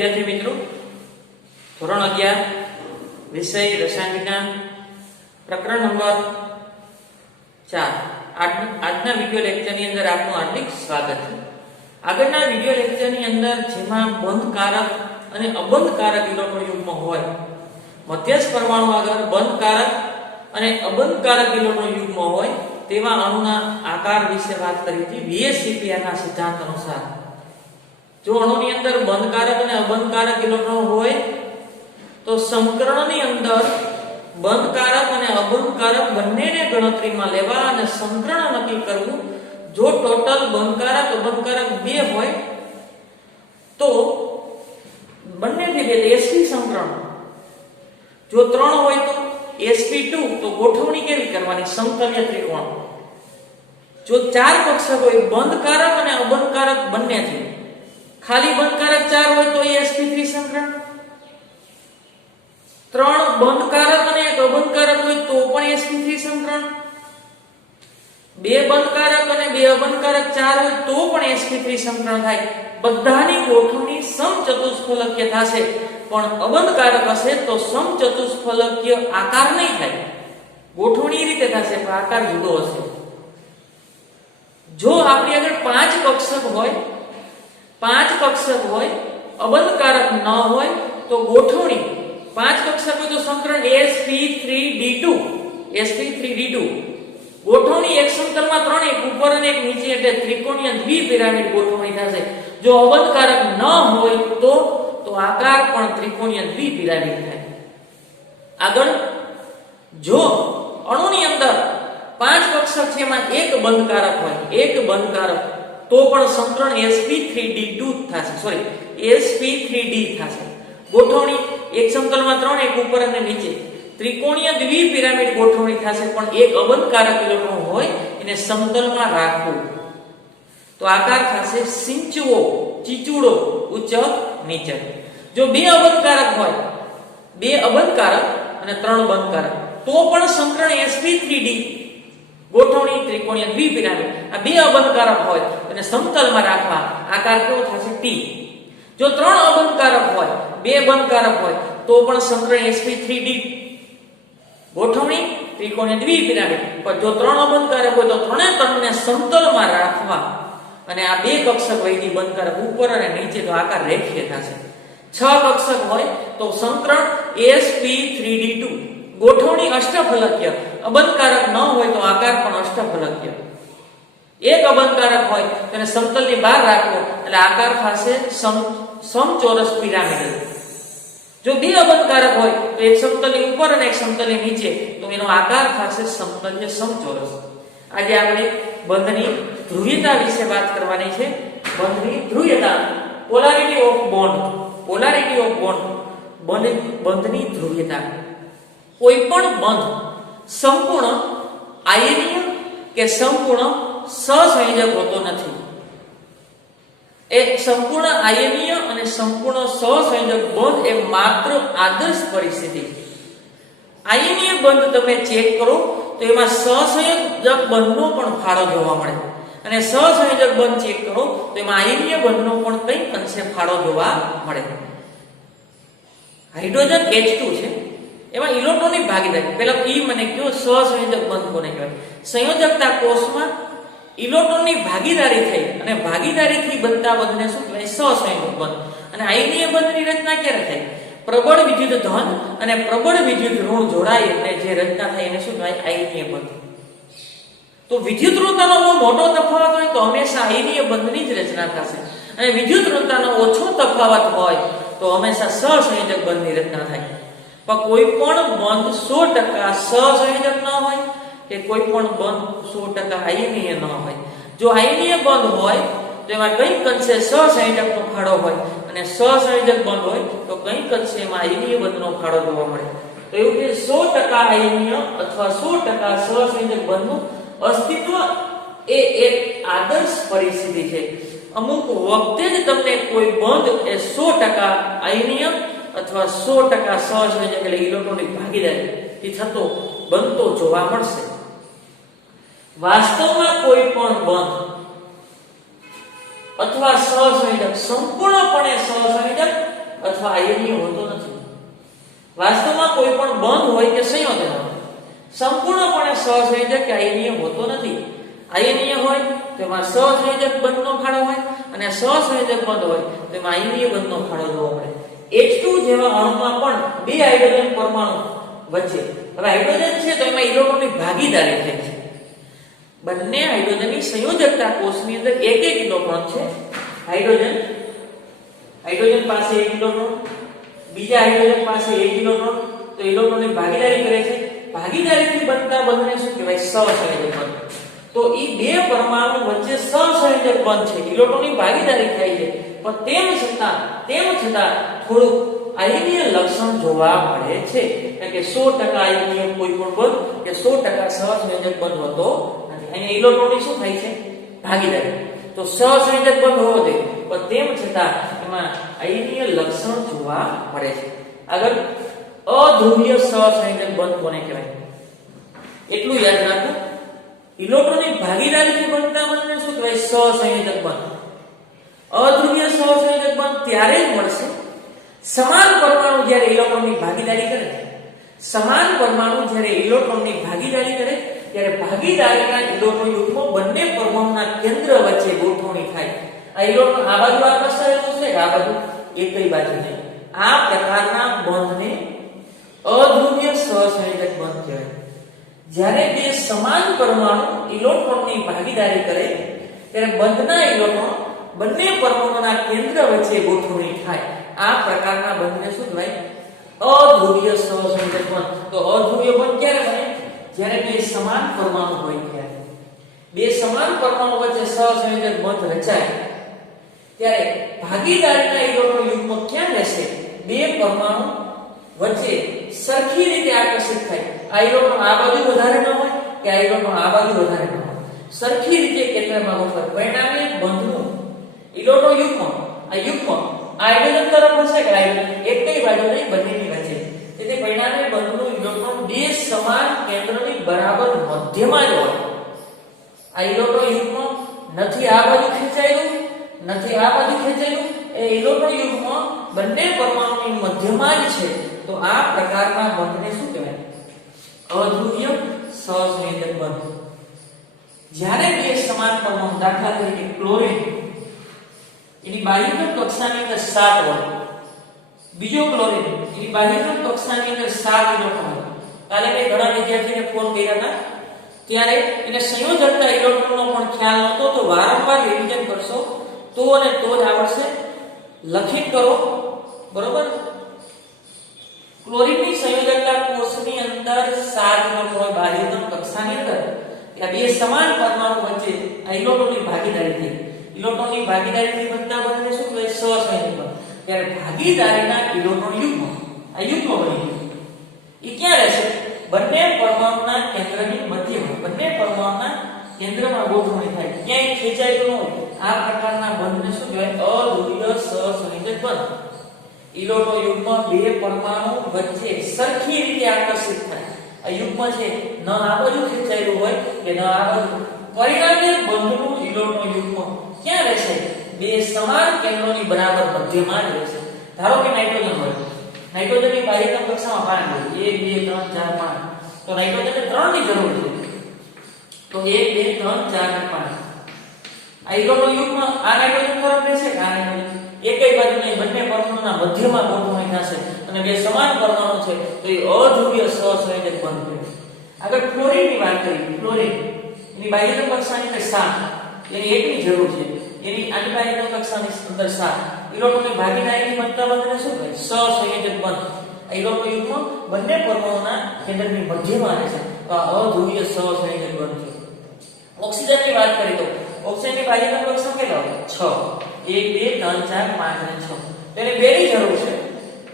विद्यार्थी मित्रों, धोरण 11 विषय रसायन विज्ञान प्रकरण नंबर 4 આજના વિડિયો લેક્ચરની અંદર આપનું હાર્દિક સ્વાગત છે। આગળના વિડિયો લેક્ચરની અંદર જેમાં બંધકારક અને અબંધકારક ઇલેક્ટ્રોન યુગ્મ હોય, મધ્યસ્થ પરમાણુ આગળ બંધકારક અને અબંધકારક ઇલેક્ટ્રોન યુગ્મ હોય તેવા અણુના આકાર વિશે વાત કરી હતી VSEPR ના સિદ્ધાંત અનુસાર। જો અણુની અંદર બંધકારક અને અબંધકારક ઇલેક્ટ્રોન હોય તો સંકરણની અંદર બંધકારક અને અબંધકારક બંનેને ગણતરીમાં લેવા અને સંકરણ નક્કી કરવું। જો ટોટલ બંધકારક અબંધકારક 2 હોય તો બંનેથી બે sp સંકરણ, જો 3 હોય તો sp2 તો ગોઠવણી કેવી કરવાની સમતલ્ય ત્રિકોણ। જો 4 કક્ષક હોય બંધકારક અને અબંધકારક બંનેથી, ખાલી બંધકારક 4 હોય તો sp3 સંકરણ, 3 બંધકારક અને 1 અબંધકારક હોય તો પણ sp3 સંકરણ, 2 બંધકારક અને 2 અબંધકારક 4 હોય તો પણ sp3 સંકરણ થાય। બધાની ગોઠવણી સમચતુષ્ફલકીય થશે, પણ અબંધકારક હશે તો સમચતુષ્ફલકીય આકાર નહીં થાય, ગોઠવણી રીતે થશે પણ આકાર જુદો હશે। જો આપણી આગળ 5 કક્ષક હોય અબંધકારક ન હોય તો ગોઠવણી 5 કક્ષક હોય તો સંકરણ sp3d2 ગોઠવણી એક સમતલમાં 3 એક ઉપર અને એક નીચે એટલે ત્રિકોણીય દ્વિપિરામિડ ગોઠવણી થશે। જો અબંધકારક ન હોય તો આકાર પણ ત્રિકોણીય દ્વિપિરામિડ થાય। આગળ જો અણુની અંદર 5 કક્ષક છે એમાં એક બંધકારક હોય, એક બંધકારક તો પણ સંકરણ sp3d2 થશે, sp3d થશે। ગોઠવણી એક સમતલમાં 3 એક ઉપર અને નીચે ત્રિકોણીય દ્વિપિરામિડ ગોઠવણી થશે, પણ એક અબંધકારક ઇલેક્ટ્રોન હોય એને સમતલમાં રાખવું તો આકાર થશે સિંચવો, ચીચુડો, ઉચ્ચ નીચે। જો 2 અબંધકારક હોય, 2 અબંધકારક અને 3 બંધકારક તો પણ સંકરણ sp3d ગોઠવણી ત્રિકોણીય દ્વિપિરામિડ। આ 2 અબંધકારક હોય અને સમતલમાં રાખવા આકાર કેવો થશે T। જો 3 અબંધકારક હોય, 2 બંધકારક હોય તો પણ સંકરણ sp3d ગોઠવણી ત્રિકોણીય દ્વિપિરામિડ। પણ જો 3 અબંધકારક હોય તો ત્રણે સમતલમાં રાખવા અને આ 2 કક્ષક વૈદી બંધકારક ઉપર અને નીચે તો આકાર રેખીય થશે। 6 કક્ષક હોય તો સંકરણ sp3d2 ગોઠવણી અષ્ટફલકીય, અબંધકારક ન હોય તો આકાર પણ અષ્ટફલકીય। એક અબંધકારક હોય તેને સમતલની બહાર રાખવો એટલે આકાર થશે સમચોરસ પિરામિડ। જો 2 અબંધકારક હોય તો એક સમતલની ઉપર અને એક સમતલની નીચે તો એનો આકાર થશે સમતલ્ય સમચોરસ। આજે આપણે બંધની ધ્રુવીયતા વિશે વાત કરવાની છે। બંધની ધ્રુવીયતા, પોલારિટી ઓફ બોન્ડ, બંધની ધ્રુવીયતા। કોઈ પણ બંધ સંપૂર્ણ આયનીય કે સંપૂર્ણ સહસંયોજક હોતો નથી। એક સંપૂર્ણ આયનીય અને સંપૂર્ણ સહસંયોજક બંધ એ માત્ર આદર્શ પરિસ્થિતિ। આયનીય બંધ તમે ચેક કરો તો એમાં સહસંયોજક બંધનો પણ ફાળો જોવા મળે, અને સહસંયોજક બંધ ચેક કરો તો એમાં આયનીય બંધનો પણ કંઈક અંશે ફાળો જોવા મળે। હાઇડ્રોજન H2 છે, એમાં ઇલેક્ટ્રોનની ભાગીદારી, પહેલા મને કયો સહસંયોજક બંધ કોને કહેવાય? સંયોજકતા કોષમાં ઇલેક્ટ્રોનની ભાગીદારી થઈ અને ભાગીદારીથી બનતા બંધને શું કહેવાય? સહસંયોજક બંધ। અને આયનીય બંધની રચના ક્યારે થાય? પ્રબળ વિદ્યુત ધન અને પ્રબળ વિદ્યુત ઋણ જોડાય અને જે રચના થાય એને શું કહેવાય? આયનીય બંધ। તો વિદ્યુત ઋણતાનો બહુ મોટો તફાવત હોય તો હંમેશા આયનીય બંધની જ રચના થશે, અને વિદ્યુત ઋણતાનો ઓછો તફાવત હોય તો હંમેશા સહસંયોજક બંધની રચના થાય। પણ કોઈ પણ બંધ 100% સહસંયોજક ન હોય કે કોઈ પણ બંધ 100% આયનીય ન હોય। જો આયનીય બંધ હોય તો એમાં કંઈક અંશે સહસંયોજકનો ફાળો હોય, અને સહસંયોજક બંધ હોય તો કંઈક અંશે એમાં આયનીય બંધનો ફાળો જોવા મળે। તો એવું કે 100% આયનીય અથવા 100% સહસંયોજક બંધનું અસ્તિત્વ એ એક આદર્શ પરિસ્થિતિ છે। અમુક વખતે જ તમને કોઈ બંધ એ 100% આયનીય અથવા 100% સહસંયોજક એટલે ઇલેક્ટ્રોનની ભાગીદારીથી થતો બનતો જોવા મળશે। વાસ્તવમાં કોઈ પણ બંધ અથવા સહસંયોજક સંપૂર્ણપણે સહસંયોજક અથવા આયનીય હોતો નથી. વાસ્તવમાં કોઈ પણ બંધ હોય કે સંયોજન હોય સંપૂર્ણપણે સહસંયોજક કે આયનીય હોતો નથી. આયનીય હોય તો એમાં સહસંયોજક બંધનો ફાળો હોય અને સહસંયોજક બંધ હોય તો એમાં આયનીય બંધનો ફાળો જોવા મળે. H2 જેવા અણુમાં પણ બે હાઇડ્રોજન પરમાણુ વચ્ચે હવે હાઇડ્રોજન છે તો એમાં ઇલેક્ટ્રોનની ભાગીદારી થાય છે. બંને હાઇડ્રોજનની સંયોજકતા કોષની અંદર એક એક ઇલેક્ટ્રોન છે. હાઇડ્રોજન પાસે એક ઇલેક્ટ્રોન, બીજા હાઇડ્રોજન પાસે એક ઇલેક્ટ્રોન, તો ઇલેક્ટ્રોનની ભાગીદારી કરે છે. ભાગીદારીથી બનતા બંધને શું કહેવાય? સહસંયોજક બંધ. તો ઈ બે પરમાણુ વચ્ચે સહસંયોજક બંધ છે, ઇલેક્ટ્રોનની ભાગીદારી થાય છે, પણ તેમ છતાં થોડું આયનીય લક્ષણ જોવા મળે છે. કારણ કે 100% આયનીય કોઈ પણ બંધ કે 100% સહસંયોજક બંધ હોતો નથી. અહીંયા ઇલેક્ટ્રોનની શું થાય છે? ભાગીદારી. તો સહસંયોજક બંધ હોવો જોઈએ, પણ તેમ છતાં એમાં આયનીય લક્ષણ જોવા મળે છે. આગળ અધ્રુવીય સહસંયોજક બંધ કોને કહેવાય? એટલું યાદ રાખો, ઇલેક્ટ્રોનની ભાગીદારીથી બનતા બંધને શું કહેવાય? સહસંયોજક બંધ. અધ્રુવીય સહસંયોજક બંધ ત્યારે જ મળશે સમાન પરમાણુ જ્યારે ઇલેક્ટ્રોનની ભાગીદારી કરે. સમાન પરમાણુ જ્યારે ઇલેક્ટ્રોનની ભાગીદારી કરે ત્યારે ભાગીદારીના ઇલેક્ટ્રોન યુગ્મો બંને પરમાણુના કેન્દ્ર વચ્ચે ગોઠવણી થાય. આ ઇલેક્ટ્રોન આ બાજુ આકર્ષાયેલો છે, આ બાજુ એકઈ બાજુ નહીં. આ પ્રકારના બંધને અધ્રુવીય સહસંયોજક બંધ કહેવાય. જ્યારે બે સમાન પરમાણુ ઇલેક્ટ્રોનની ભાગીદારી કરે ત્યારે બંધના ઇલેક્ટ્રોન બંને પરમાણુના કેન્દ્ર વચ્ચે ગોઠવણી થાય. આ પ્રકારના બંધને શું કહેવાય? અધ્રુવીય સહસંયોજક બંધ. તો અધ્રુવીય બંધ ક્યારે બને? જ્યારે બે સમાન પરમાણુ હોય ત્યારે. બે સમાન પરમાણુ વચ્ચે સહસંયોજક બંધ રચાય ત્યારે ભાગીદારીના ઇલેક્ટ્રોન યુગ્મ ક્યાં રહેશે? બે પરમાણુ વચ્ચે સરખી રીતે આકર્ષિત થાય. આ ઇલેક્ટ્રોન આ બાજુ વધારે ન હોય કે આ ઇલેક્ટ્રોન આ બાજુ વધારે ન હોય, સરખી રીતે કેન્દ્રમાં ગોઠવાય. પરિણામે બંધનું ઇલેક્ટ્રોન યુગ્મ હાઇડ્રોજન તરફ હશે કે હાઇડ્રોજન એકઈ બાજુ નહીં, બંનેની વચ્ચે. તેથી પરિણામે બંધનું ઇલેક્ટ્રોન બે સમાન કેન્દ્રની બરાબર મધ્યમાં જ હોય. આ ઇલેક્ટ્રોન યુગ્મ નથી આ બાજુ ખેંચાયેલું, નથી આ બાજુ ખેંચાયેલું, એ ઇલેક્ટ્રોન યુગ્મ બંને પરમાણુની મધ્યમાં જ છે. તો આ પ્રકારના બંધને શું કહેવાય? અધ્રુવીય સહસંયોજક બંધ. જ્યારે બે સમાન પરમાણુ, દાખલા તરીકે ક્લોરીન, એની બાહ્યતમ કક્ષાની અંદર 7 હોય, બીજો ક્લોરીન એની બાહ્યતમ કક્ષાની અંદર 7 ઇલેક્ટ્રોન હોય. કાલે મેં ઘણા વિદ્યાર્થીને ફોન કર્યા હતા, ત્યારે એને સંયોજકતા ઇલેક્ટ્રોનનો પણ ખ્યાલ નહોતો. તો વારંવાર રિવિઝન કરશો તો અને તો જ આવડશે. લખી કરો, બરોબર? ક્લોરીનની સંયોજકતા કોષની અંદર 7 ઇલેક્ટ્રોન હોય બાહ્યતમ કક્ષાની અંદર. ત્યાં બે સમાન પરમાણુ વચ્ચે આ ઇલેક્ટ્રોનની ભાગીદારી થઈ. ઇલેક્ટ્રોનની ભાગીદારીથી બનતા બંધને શું કહેવાય? સહસંયોજક બંધ. ત્યારે ભાગીદારીના ઇલેક્ટ્રોન યુગ્મ, આ યુગ્મ બની ગયું. એ ક્યાં રહેશે? બંને પરમાણુના કેન્દ્રની મધ્યમાં, બંને પરમાણુના કેન્દ્રમાં ગોઠવણી થાય, ક્યાંય ખેંચાયેલું ન હોય. આ પ્રકારના બંધને શું કહેવાય? અધ્રુવીય સહસંયોજક બંધ. ઇલેક્ટ્રોન યુગ્મ બે પરમાણુ વચ્ચે સરખી રીતે આકર્ષિત થાય. આ યુગ્મ છે ન આ બાજુ ખેંચાયેલું હોય કે ન આ બાજુ. પરિણામે બંધનું ઇલેક્ટ્રોન યુગ્મ ક્યાં રહેશે? બે સમાન કેન્દ્રોની બરાબર મધ્યમાં જ રહેશે. ધારો કે નાઇટ્રોજન હોય, નાઇટ્રોજનની બાહ્યતમ કક્ષામાં 5 હોય, 1 2 3 4 5. તો નાઇટ્રોજનને 3 ની જરૂર છે. તો 1 2 3 4 અને 5. આ ઇલેક્ટ્રોન યુગ્મ આ નાઇટ્રોજન તરફ રહેશે કે આ નાઇટ્રોજન એકઈ બાજુ નહીં, બંને પરમાણુના મધ્યમાં ગોઠવણી થશે અને બે સમાન પરમાણુ છે. તો એ અધ્રુવીય સહસંયોજક બંધ છે. આગળ ફ્લોરીનની વાત કરીએ. ફ્લોરીન એની બાહ્યતમ કક્ષાની અંદર 7, એની એકની જરૂર છે. એની આની બાહ્યતમ કક્ષાની અંદર 7 ઇલેક્ટ્રોનની ભાગીદારીથી બનતા બંધને શું કહે? સહસંયોજક બંધ. આ ઇલેક્ટ્રોન યુગ્મ બંને પરમાણુના કેન્દ્રની મધ્યમાં રહેશે. તો આ અધ્રુવીય સહસંયોજક બંધ છે. ઓક્સિજનની વાત કરીએ તો ઓક્સિજનની બાહ્યતમ કક્ષા કેટલા હોય? 6. 1 2 3 4 5 અને 6. તેને બે ની જરૂર છે.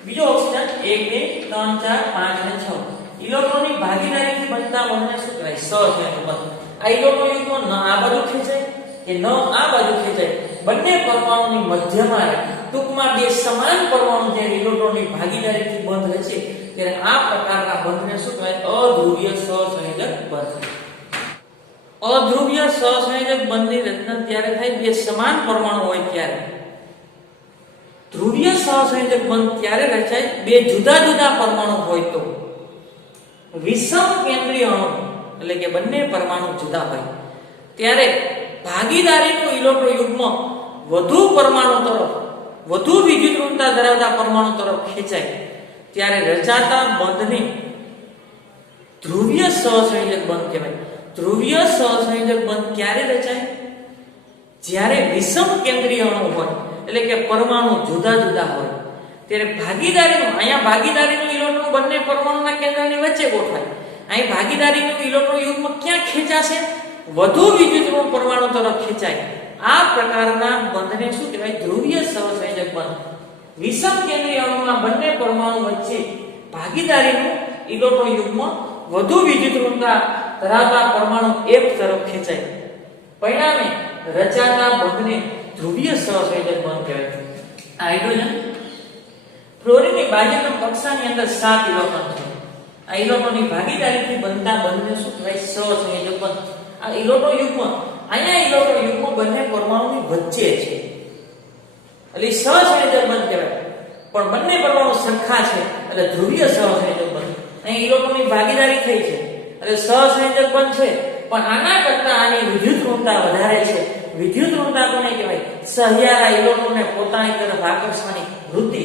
બીજો ઓક્સિજન 1 2 3 4 5 અને 6. ઇલેક્ટ્રોનની ભાગીદારીથી બનતા બંધને શું કહેવાય? સહસંયોજક બંધ. આ ઇલેક્ટ્રોન યુગ્મ ન આ બાજુ ખેંચાય કે ન આ બાજુ ખેંચાય, બંને પરમાણુની મધ્યમાં રહે. ટૂંકમાં બે સમાન પરમાણુ જ્યારે ઇલેક્ટ્રોનની ભાગીદારીથી બંધ રહે છે ત્યારે આ પ્રકારના બંધને શું કહેવાય? અધ્રુવીય સહસંયોજક બંધ. અધ્રુવીય સહસંયોજક બંધની રચના ત્યારે થાય બે સમાન પરમાણુ હોય ત્યારે. ધ્રુવીય સહસંયોજક બંધ ત્યારે રચાય બે જુદા જુદા પરમાણુ હોય તો. વિષમ કેન્દ્રીય અણુ એટલે કે બંને પરમાણુ જુદા હોય ત્યારે ભાગીદારીનું ઇલેક્ટ્રોન યુગ્મ વધુ પરમાણુ તરફ વધુ વિદ્યુત ઋણતા ધરાવતા પરમાણુ તરફ ખેંચાય ત્યારે રચાતા બંધને ધ્રુવીય સહસંયોજક બંધ કહેવાય. ધ્રુવીય સહસંયોજક બંધ ક્યારે રચાય? જ્યારે વિષમ કેન્દ્રીય અણુ હોય એટલે કે પરમાણુ જુદા જુદા હોય ત્યારે અહીંયા ભાગીદારીનું ઇલેક્ટ્રોન બંને પરમાણુના કેન્દ્રની વચ્ચે ગોઠવાય. અહીં ભાગીદારીનું ઇલેક્ટ્રોન યુગ્મ ક્યાં ખેંચાશે? વધુ વિદ્યુત ઋણ પરમાણુ તરફ ખેંચાય. આ પ્રકારના બંધને શું કહેવાય? ધ્રુવીય સહસંયોજક બંધ. વિષમ કેન્દ્રીય અણુના બંને પરમાણુ વચ્ચે ભાગીદારીનું ઇલેક્ટ્રોન યુગ્મ વધુ વિદ્યુત ઋણતા ધરાવતા પરમાણુ એક તરફ ખેંચાય. પરિણામે રચાતા બંધને ધ્રુવીય સહસંયોજક બંધ કહેવાય. હાઇડ્રોજન ફ્લોરિનની બાહ્યતમ કક્ષાની અંદર 7 ઇલેક્ટ્રોન છે. આ ઇલેક્ટ્રોનની ભાગીદારીથી બનતા બંધને શું કહેવાય? સહસંયોજક બંધ. આ ઇલેક્ટ્રોન યુગ્મ અહીંયા ઇલેક્ટ્રોન યુગ્મ બંને પરમાણુની વચ્ચે છે એટલે સહસંયોજક બંધ કહેવાય. પણ બંને પરમાણુ સરખા છે એટલે ધ્રુવીય સહસંયોજક બંધ. અહીં ઇલેક્ટ્રોનની ભાગીદારી થઈ છે એટલે સહસંયોજક બંધ છે. પણ આના કરતા આની વિદ્યુત ઋણતા વધારે છે. વિદ્યુત ઋણતા કોને કહેવાય? સહિયારા ઇલેક્ટ્રોનને પોતાની તરફ આકર્ષવાની વૃત્તિ.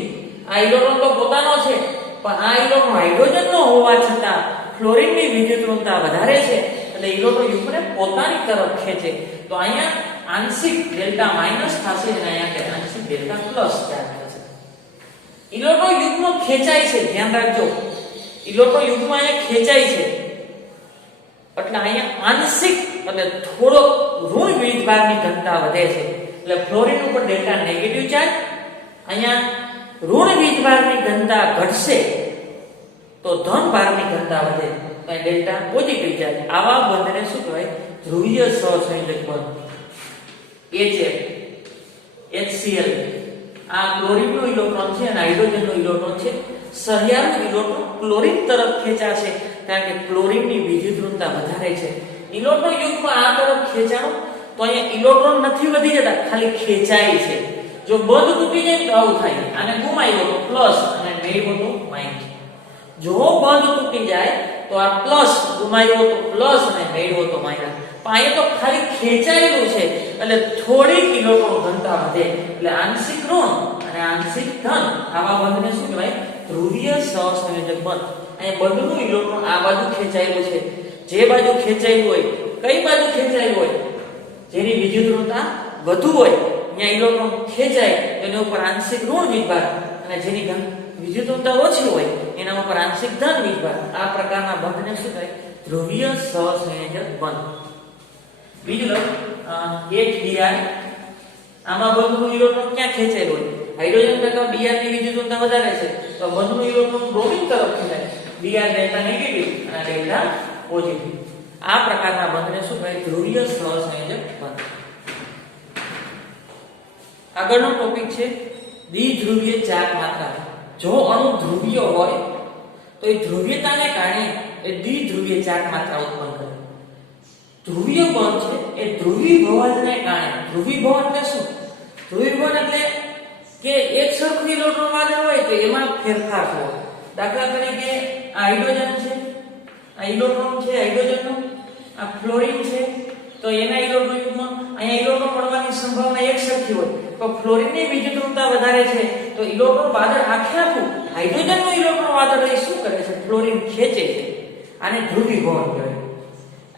આ ઇલેક્ટ્રોન તો પોતાનો છે પણ આ ઇલેક્ટ્રોન હાઇડ્રોજનનો હોવા છતાં ફ્લોરિનની વિદ્યુત ઋણતા વધારે છે એટલે ઇલેક્ટ્રોન યુગ્મને પોતાની તરફ ખેંચે. તો અહીંયા આંશિક ડેલ્ટા માઈનસ થશે અને અહીંયા કે આંશિક ડેલ્ટા પ્લસ ચાર્જ થશે. ઇલેક્ટ્રોન યુગ્મ ખેંચાય છે, ધ્યાન રાખજો. ઇલેક્ટ્રોન યુગ્મ અહીંયા ખેંચાય છે એટલે અહીંયા આંશિક એટલે થોડો ઋણ વીજભારની ઘનતા વધે છે એટલે ફ્લોરિન ઉપર ડેલ્ટા નેગેટિવ ચાર્જ, અહીંયા ઋણ વીજભારની ઘનતા ઘટશે તો ધન ભારની ઘનતા વધે તો ડેલ્ટા પોઝિટિવ ચાર્જ. આવા બંધને શું કહેવાય? ધ્રુવીય સહસંયોજક બંધ. HF HCl આ ક્લોરીનનો ઇલેક્ટ્રોન છે અને હાઇડ્રોજનનો ઇલેક્ટ્રોન છે. સહિયારું ઇલેક્ટ્રોન ક્લોરીન તરફ ખેંચાશે કારણ કે ક્લોરીનની વિદ્યુત ઋણતા વધારે છે. ઇલેક્ટ્રોન યુગ્મ આ તરફ ખેંચાણું તો અહીંયા ઇલેક્ટ્રોન નથી વધી જતા, ખાલી ખેંચાય છે. જો બંધ તૂટી જાય તો આવું થાય. આને ગુમાવ્યો તો પ્લસ અને મેળવ્યો તો માઈનસ. જો બંધ તૂટી જાય તો આ પ્લસ, ગુમાવ્યો તો પ્લસ અને મેળવ્યો તો માઈનસ. પણ અહીંયા તો ખાલી ખેંચાયેલું છે એટલે થોડીક ઇલેક્ટ્રોન ઘનતા વધે એટલે આંશિક ઋણ અને આંશિક ધન. આવા બંધને શું કહેવાય? ધ્રુવીય સહસંયોજક બંધ. અહીંયા બંધનું ઇલેક્ટ્રોન આ બાજુ ખેંચાયેલું છે. જે બાજુ ખેંચાયેલું હોય, કઈ બાજુ ખેંચાયેલું હોય? જેની વિદ્યુત ઋણતા વધુ હોય ત્યાં ઇલેક્ટ્રોન ખેંચાય એના ઉપર આંશિક ઋણ વીજભાર અને જેની વિદ્યુત ઋણતા ઓછી હોય એના ઉપર આંશિક ધન વીજભાર. આ પ્રકારના બંધને શું કહેવાય? ધ્રુવીય સહસંયોજક બંધ. બીજું લો HBr. આમાં બંધનું ઇલેક્ટ્રોન ક્યાં ખેંચાયેલું હોય? હાઇડ્રોજન કરતા Br ની વિદ્યુત ઋણતા વધારે છે તો બંધનું ઇલેક્ટ્રોન બ્રોમિન તરફ ખેંચાય. Br ડેલ્ટા નેગેટિવ અને ડેલ્ટા પોઝિટિવ. આ પ્રકારના બંધને શું કહેવાય? ધ્રુવીય સહસંયોજક બંધ. આગળનો ટોપિક છે દ્વિધ્રુવીય ચાર્જ માત્રા. જો અણુ ધ્રુવીય હોય તો એ ધ્રુવીયતાને કારણે એ દ્વિધ્રુવીય ચાર્જ માત્રા ઉત્પન્ન કરે. ધ્રુવીય બંધ છે એ ધ્રુવીભવનને કારણે. ધ્રુવીભવન એટલે શું? ધ્રુવીભવન એટલે કે એક સરખું ઇલેક્ટ્રોન વાદળ હોય તો એમાં ફેરફાર થવો. દાખલા તરીકે આ હાઇડ્રોજન છે, આ ઇલેક્ટ્રોન છે હાઇડ્રોજનનો, આ ફ્લોરિન છે તો એના ઇલેક્ટ્રોન યુગ્મ અહીંયા ઇલેક્ટ્રોન મળવાની સંભાવના એક સરખી હોય તો ફ્લોરિનની વિદ્યુત ઋણતા વધારે છે તો ઇલેક્ટ્રોન વાદળ આખે આખું હાઇડ્રોજનનું ઇલેક્ટ્રોન વાદળ એ શું કરે છે? ફ્લોરિન ખેંચે છે. આને ધ્રુવીભવન કહેવાય.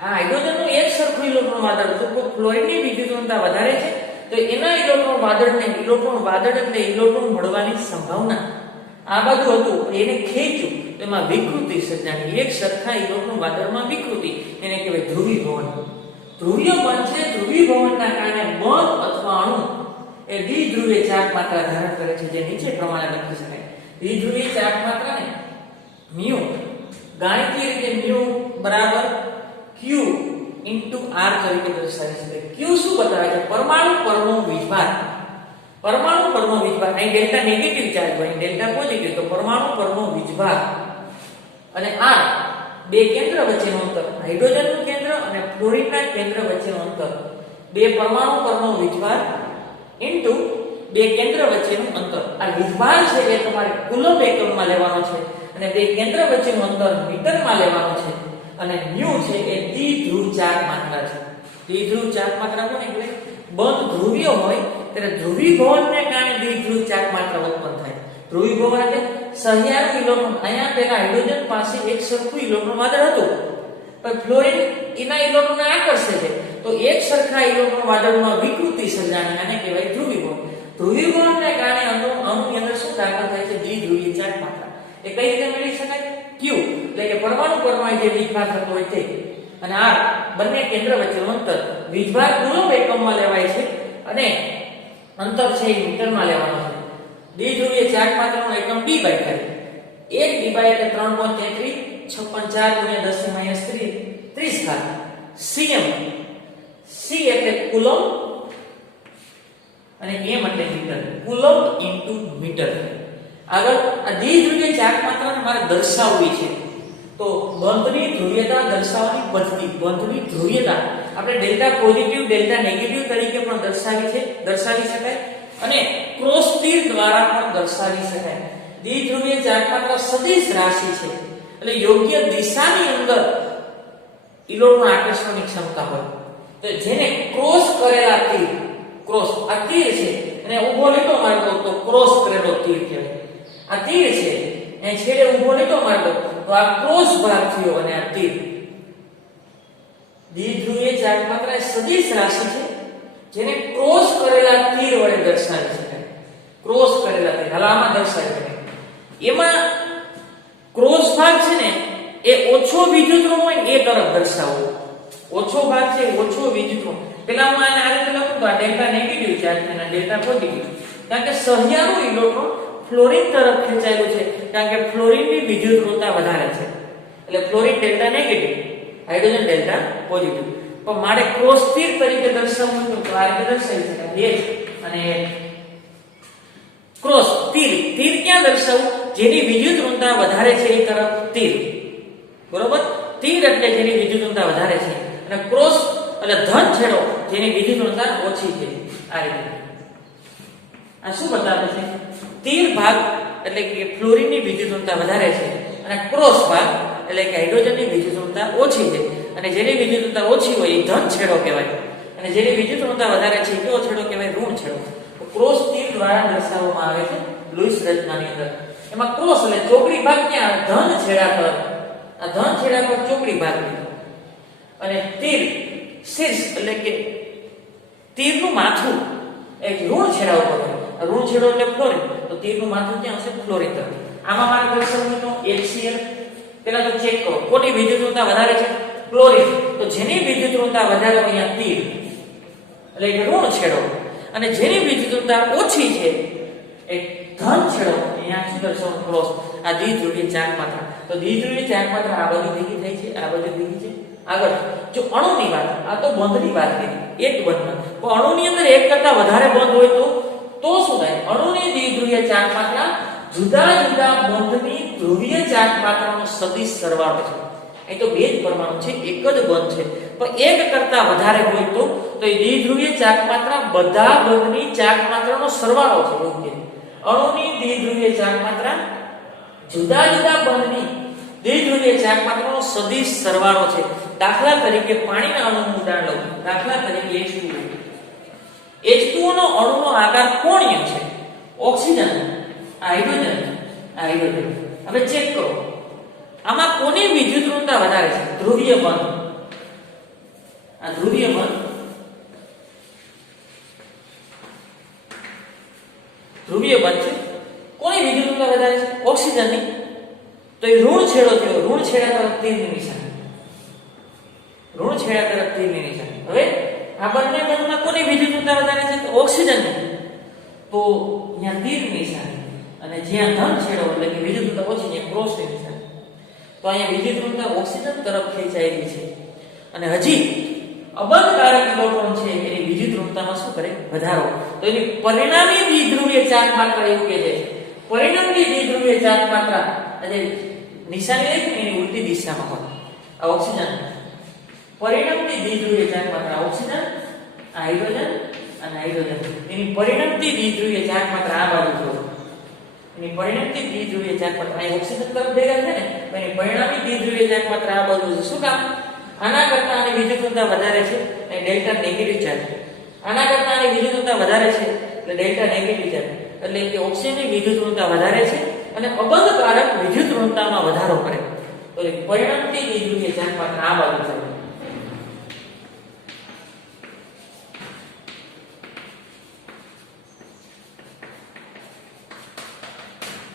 આ હાઇડ્રોજનનું એક સરખું ઇલેક્ટ્રોન વાદળ તો ફ્લોરિનની વિદ્યુત ઋણતા વધારે છે તો એના ઇલેક્ટ્રોન વાદળને ઇલેક્ટ્રોન વાદળ એટલે ઇલેક્ટ્રોન મળવાની સંભાવના આ બાજુ હતું એને ખેંચ્યું તો એમાં વિકૃતિ સર્જાણી. એક સરખા ઇલેક્ટ્રોન વાદળમાં વિકૃતિ, એને કહેવાય ધ્રુવીભવન. ધ્રુવીય બંધ છે. ધ્રુવીભવનના કારણે બંધ અથવા અણુ એ દ્વિધ્રુવીય ચાર્જ માત્રા ધારણ કરે છે જે નીચે પ્રમાણે લખી શકાય. દ્વિધ્રુવીય ચાર્જ માત્રાને mu ગાણિતિક રીતે mu બરાબર q r તરીકે દર્શાવી શકાય. q શું બતાવે છે? પરમાણુ પરનો વીજભાર. પરમાણુ પરનો વીજભાર. અહીં ડેલ્ટા નેગેટિવ ચાર્જ હોય, ડેલ્ટા પોઝિટિવ તો પરમાણુ પરનો વીજભાર. અને r બે કેન્દ્ર વચ્ચેનું અંતર, હાઇડ્રોજનનું કેન્દ્ર અને ફ્લોરિનના કેન્દ્ર વચ્ચેનું અંતર. બે પરમાણુ પરનો વીજભાર ઇન્ટુ બે કેન્દ્ર વચ્ચેનું અંતર. આ વીજભાર છે એ તમારે કુલમ્બ એકમમાં લેવાનો છે અને બે કેન્દ્ર વચ્ચેનું અંતર મીટરમાં લેવાનું છે. અને ન્યુ છે એ દ્વિધ્રુવ ચાર્જ માત્રા છે. દ્વિધ્રુવ ચાર્જ માત્રા કોને કહેવાય? બંધ ધ્રુવીય હોય ત્યારે ધ્રુવીભવનને કારણે દ્વિધ્રુવ ચાર્જ માત્રા ઉત્પન્ન થાય. ધ્રુવીભવન એટલે સહિયારું ઇલેક્ટ્રોન. અહીંયા પેલા હાઇડ્રોજન પાસે એક સરખું ઇલેક્ટ્રોન વાદળ હતું, પણ ફ્લોરિન એના ઇલેક્ટ્રોનને આકર્ષે છે, તો એક સરખા ઇલેક્ટ્રોન વાદળમાં વિકૃતિ સર્જાણી, આને કહેવાય ધ્રુવીભવન. ધ્રુવીભવનને કારણે અણુની અંદર શું દાખલ થાય છે? દ્વિધ્રુવીય ચાર્જ માત્રા. એ કઈ રીતે મેળવી શકાય? Q એટલે કે પરમાણુ પરમાણુ જે વીજભાર થતો હોય તે, અને R બંને કેન્દ્ર વચ્ચેનું અંતર. વીજભાર કુલમ્બ એકમમાં લેવાય છે અને અંતર છે એ મીટરમાં લેવાનું છે. દ્વિધ્રુવીય ચાર્જ માત્રાનો એકમ D/5. 1 D/ એટલે 3.33 56 4 × 10 - 30 cm. C એટલે કુલમ્બ અને m એટલે મીટર. Coulomb * metre. આગળ આ દ્વિધ્રુવીય ચાર્જ માત્રાને મારે દર્શાવવી છે, તો બંધની ધ્રુવીયતા દર્શાવવાની પદ્ધતિ. બંધની ધ્રુવીયતા આપણે ડેલ્ટા પોઝિટિવ ડેલ્ટા નેગેટિવ તરીકે પણ દર્શાવી શકાય અને ક્રોસ તીર દ્વારા પણ દર્શાવી શકાય. દ્વિધ્રુવીય ચાર્જ માત્રા સદિશ રાશિ છે એટલે યોગ્ય દિશાની અંદર ઇલેક્ટ્રોન આકર્ષણની ક્ષમતા હોય. તો જેને ક્રોસ કરેલા તીર, ક્રોસ આ તીર છે અને ઊભો લીટો મારતો તો ક્રોસ કરેલો તીર કહેવાય. આ તીર છે એ છેડે ઊભો લીટો મારતો તો આ ક્રોસ ભાગ થયો અને આ તીર. દ્વિધ્રુવીય ચાર્જ માત્રા સદિશ રાશિ છે જેને ક્રોસ કરેલા તીર વડે દર્શાવી શકાય. ક્રોસ કરેલા તીર હાલ આમાં દર્શાવી શકાય. એમાં ક્રોસ ભાગ છે ને એ ઓછો વિદ્યુતઋણ હોય ને એ તરફ દર્શાવવો. ઓછો ભાગ છે ઓછો વિદ્યુતઋણ. પેલા હું આને આ રીતે લખું તો આ ડેલ્ટા નેગેટિવ ચાર્જ અને ડેલ્ટા પોઝિટિવ, કારણ કે સહિયારું ઇલેક્ટ્રોન ફ્લોરિન તરફ ખેંચાયેલું છે, કારણ કે ફ્લોરિનની વિદ્યુતઋણતા વધારે છે એટલે fluorine delta negative, hydrogen delta positive. પણ મારે ક્રોસ તીર તરીકે દર્શાવવું તો આ રીતે દર્શાવી શકાય. H અને ક્રોસ તીર. તીર ક્યાં દર્શાવવું? જેની વિદ્યુતઋણતા વધારે છે એ તરફ તીર. બરોબર? તીર એટલે જેની વિદ્યુતઋણતા વધારે છે અને ક્રોસ એટલે ધન છેડો જેની વિદ્યુતઋણતા ઓછી છે. આ રીતે આ શું બતાવે છે? તીર ભાગ એટલે કે ફ્લોરિનની વિદ્યુતઋણતા વધારે છે અને ક્રોસ ભાગ એટલે કે હાઇડ્રોજનની વિદ્યુતઋણતા ઓછી છે, અને જેની વિદ્યુતઋણતા ઓછી હોય એ ધન છેડો કહેવાય અને જેની વિદ્યુતઋણતા વધારે છે એ કયો છેડો કહેવાય? ઋણ છેડો. તો ક્રોસ તીર દ્વારા દર્શાવવામાં આવે છે લુઈસ રચનાની અંદર. એમાં ક્રોસ એટલે ચોકડી ભાગ ક્યાં? ધન છેડા પર. આ ધન છેડા પર ચોકડી ભાગ લીધો અને તીર શીર્ષ એટલે કે તીરનું માથું એ ઋણ છેડા ઉપર હોય. ઋણ છેડો એટલે ફ્લોરિન, તો તીરનું માથું ક્યાં હશે? ફ્લોરિન તરફ. આમાં મારે દર્શાવવું તો HCl. પેલા તો ચેક કરો કોની વિદ્યુતઋણતા વધારે છે? ક્લોરિન. તો જેની વિદ્યુતઋણતા વધારે હોય અહીંયા તીર એટલે કે ઋણ છેડો, અને જેની વિદ્યુતઋણતા ઓછી છે એ ધન છેડો, અહીંયા શું દર્શાવવાનું? ક્રોસ. આ દ્વિધ્રુવીય ચાર્જ માત્રા. તો દ્વિધ્રુવીય ચાર્જ માત્રા આ બધી ભેગી થઈ છે, આ બધી ભેગી છે. આગળ જો અણુની વાત, આ તો બંધની વાત કરી, એક બંધ. તો અણુની અંદર એક કરતા વધારે બંધ હોય તો શું થાય? અણુની દ્વિધ્રુવીય ચાર્જ માત્રા જુદા જુદા બંધની ધ્રુવીય ચાર્જ માત્રાનો સદિશ સરવાળો છે. અહીં તો બે જ પરમાણુ છે, એક જ બંધ છે, પણ એક કરતા વધારે હોય તો એ દ્વિધ્રુવીય ચાર્જ માત્રા બધા બંધની ચાર્જ માત્રાનો સરવાળો છે. યોગ્ય અણુની દ્વિધ્રુવીય ચાર્જ માત્રા જુદા જુદા બંધની દ્વિધ્રુવીય ચાર્જ માત્રાનો સદિશ સરવાળો છે. દાખલા તરીકે પાણીના અણુનું ઉદાહરણ લઉં. દાખલા તરીકે H2O. H2O નો અણુનો આકાર કોણીય છે. Oxygen, hydrogen. હવે ચેક કરો આમાં કોની વિદ્યુતઋણતા વધારે છે? ધ્રુવીય બંધ. આ ધ્રુવીય બંધ, ધ્રુવીય બંધ છે. કોની વિદ્યુતઋણતા વધારે છે? ઓક્સિજનની. તો એ ઋણ છેડો થયો. ઋણ છેડા તરફ તીરની નિશાની. ઋણ છેડા તરફ તીરની નિશાની. હવે આ બંને બંધમાં કોની વિદ્યુતઋણતા વધારે છે? ઓક્સિજનની. તો અહીંયા તીરની નિશાની, અને જ્યાં ધન છેડો એટલે કે વિદ્યુતઋણતા ઓછી ત્યાં ક્રોસની નિશાની. તો અહીંયા વિદ્યુતઋણતા ઓક્સિજન તરફ ખેંચાયેલી છે, અને હજી અબંધકારક ઇલેક્ટ્રોન છે એની વિદ્યુતઋણતામાં શું કરે? વધારો. તો એની પરિણામી દ્વિધ્રુવીય ચાર્જ માત્રા એવું કહે છે. પરિણામી દ્વિધ્રુવીય ચાર્જ માત્રા એટલે નિશાની લઈ એની ઉલટી દિશામાં હોય. આ ઓક્સિજન. પરિણામી દ્વિધ્રુવીય ચાર્જ માત્રા ઓક્સિજન, હાઇડ્રોજન અને હાઇડ્રોજન. એની પરિણમતી દ્વિધ્રુવીય ચાર્જ માત્ર આ બાજુ છે. એની પરિણમતી દ્વિધ્રુવીય ચાર્જ માત્ર અહીં ઓક્સિજન તરફ ભેગા છે ને, તો એની પરિણામી દ્વિધ્રુવીય ચાર્જ માત્ર આ બાજુ છે. શું કામ? આના કરતા આની વિદ્યુતતા વધારે છે અને ડેલ્ટા નેગેટિવ ચાર્જ. આના કરતા આની વિદ્યુતતા વધારે છે એટલે ડેલ્ટા નેગેટિવ ચાર્જ. એટલે કે ઓક્સિજનની વિદ્યુતતા વધારે છે અને અબંધકારક વિદ્યુતતામાં વધારો કરે. તો પરિણમતી દ્વિધ્રુવીય ચાર્જ માત્ર આ બાજુ છે.